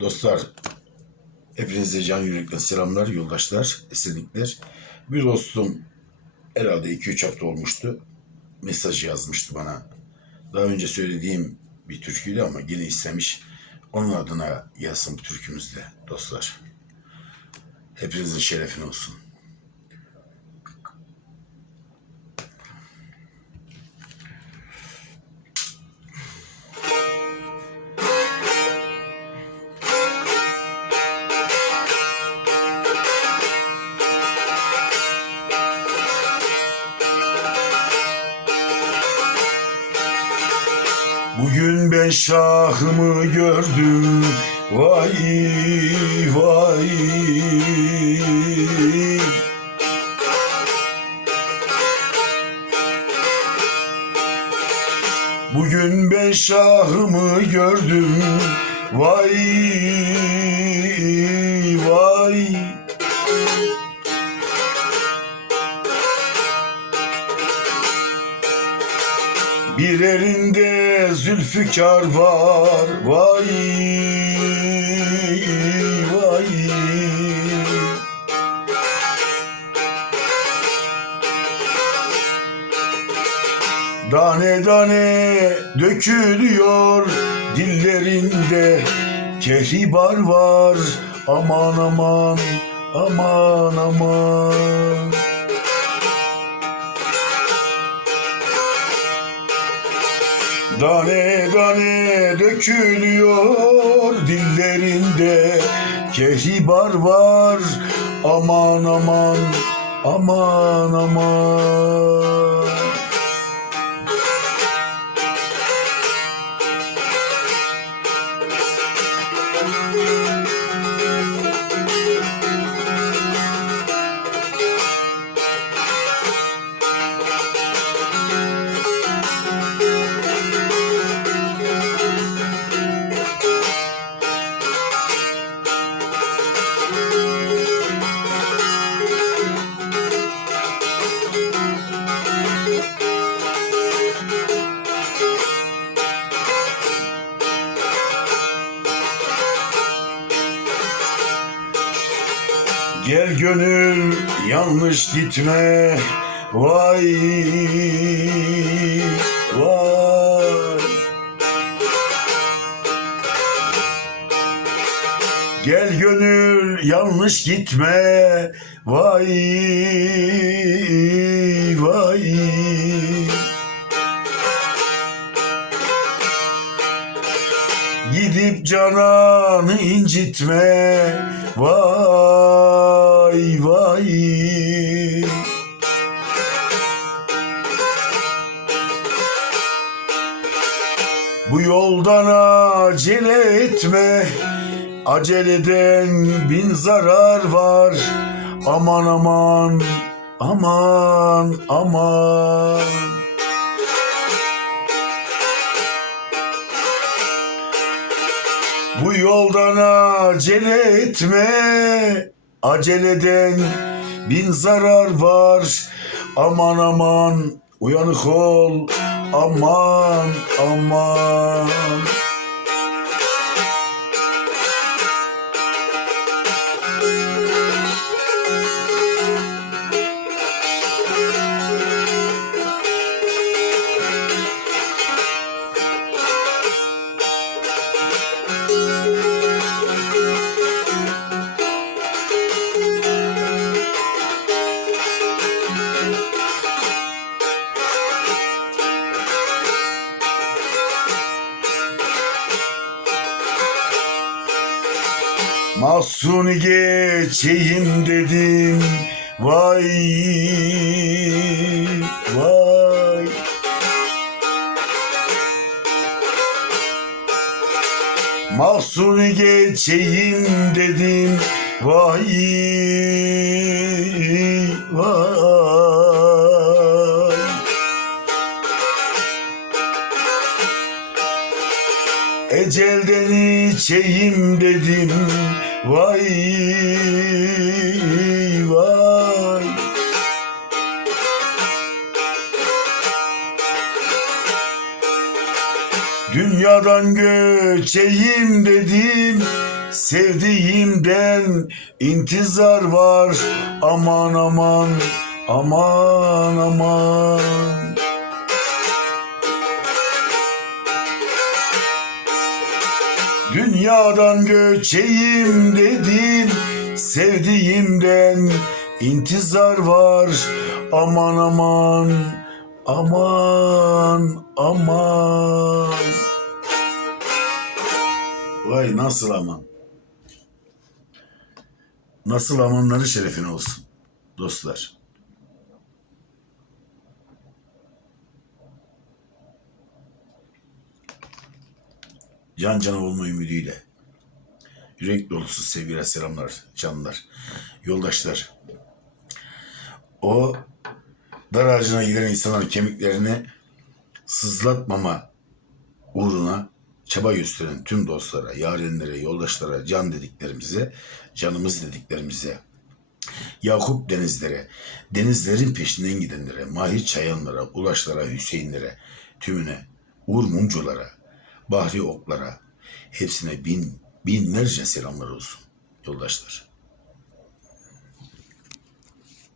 Dostlar, hepinize can yürekli selamlar, yoldaşlar, esenlikler. Bir dostum herhalde 2-3 hafta olmuştu. Mesaj yazmıştı bana. Daha önce söylediğim bir türküydü ama yine istemiş. Onun adına yazsın bu türkümüzde dostlar. Hepinizin şerefine olsun. Bugün ben şahımı gördüm. Vay vay. Bugün ben şahımı gördüm. Vay vay Bir elinde zülfikar var Vay vay. Tane tane dökülüyor dillerinde Kehribar var aman aman aman aman Tane tane dökülüyor dillerinde. Kehribar var aman aman aman aman Gel gönül yanlış gitme. Vay vay. Gel gönül yanlış gitme. Vay vay. Gidip cananı incitme Vay vay. Bu yoldan acele etme. Aceleden bin zarar var. Aman aman aman aman. Bu yoldan acele etme Aceleden bin zarar var. Aman aman uyanık ol. Aman aman Mahsuni geçeyim dedim. Vay vay. Mahsuni geçeyim dedim. Vay vay İçeyim dedim Vay vay. Dünya Dünyadan göçeyim dedim Sevdiğimden intizar var. Aman aman aman aman Dünyadan göçeyim dedim Sevdiğimden intizar var. Aman aman aman aman. Vay nasıl aman? Nasıl amanları şerefine olsun dostlar. Can cana olma ümidiyle. Yürek dolusu sevgiler, selamlar, canlar, yoldaşlar. O dar ağacına giden insanların kemiklerini sızlatmama uğruna çaba gösteren tüm dostlara, yarenlere, yoldaşlara, can dediklerimize, canımız dediklerimize, Yakup denizlere, denizlerin peşinden gidenlere, Mahir Çayanlara, Ulaşlara, Hüseyinlere, tümüne, Uğur Mumculara, Bahri Oklara, hepsine bin, binlerce selamlar olsun yoldaşlar.